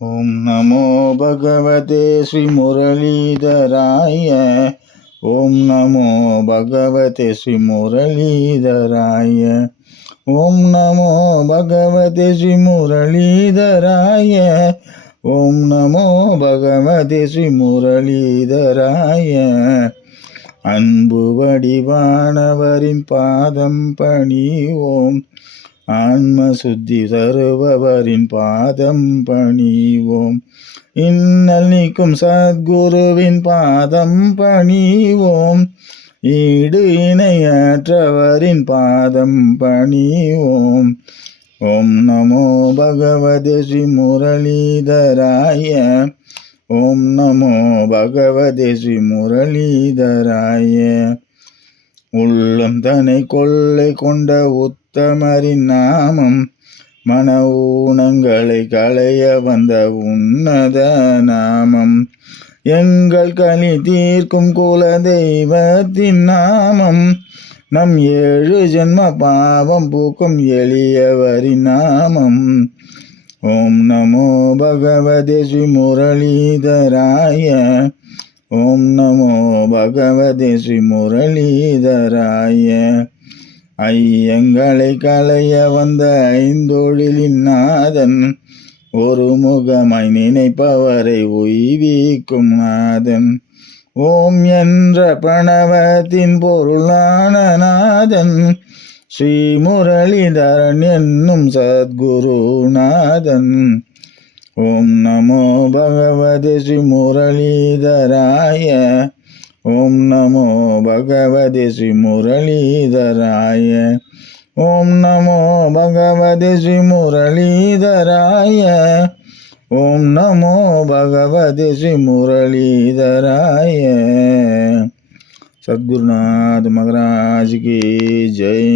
ஓம் நமோ பகவதே ஸ்ரீ முரளிதராய ஓம் நமோ பகவதே ஸ்ரீ முரளிதராய ஓம் நமோ பகவதே ஸ்ரீ முரளிதராய ஓம் நமோ பகவதே ஸ்ரீ முரளிதராய அன்பு வடிவானவரின் பாதம் பணிவோம் ஆன்ம சுத்தி தருபவரின் பாதம் பணிவோம். இன்னல் நீக்கும் சத்குருவின் பாதம் பணிவோம். ஈடு இணையற்றவரின் பாதம் பணிவோம். ஓம் நமோ பகவதே ஸ்ரீ முரளிதராய. ஓம் நமோ பகவதே ஸ்ரீ முரளிதராய. உள்ளம் தனை கொள்ளை கொண்ட உத்தமரின் நாமம் மன ஊனங்களை களைய வந்த உன்னத நாமம். எங்கள் களி தீர்க்கும் குல தெய்வத்தின் நாமம். நம் ஏழு ஜென்ம பாவம் பூக்கும் எளியவரி நாமம். ஓம் நமோ பகவதே ஸ்ரீ முரளிதராய ஓம் நமோ பகவதே ஸ்ரீ முரளிதராய ஐயங்களை களைய வந்த ஐந்தொழிலின் நாதன் ஒரு முகமாய் நினைப்பவரை உய்விக்கும் நாதன். ஓம் என்ற பிரணவத்தின் பொருளான நாதன் ஸ்ரீ முரளிதரன் என்னும் சத்குருநாதன் ஓம் நமோ பகவதி ஸ்ரீ முரளிதராய ஓம் நமோ பகவதி ஸ்ரீ முரளிதராய ஓம் நமோ பகவதி ஸ்ரீ முரளிதராய ஓம் நமோ பகவதி ஸ்ரீ முரளிதராய சத்குருநாத் மகராஜ் கி ஜெய்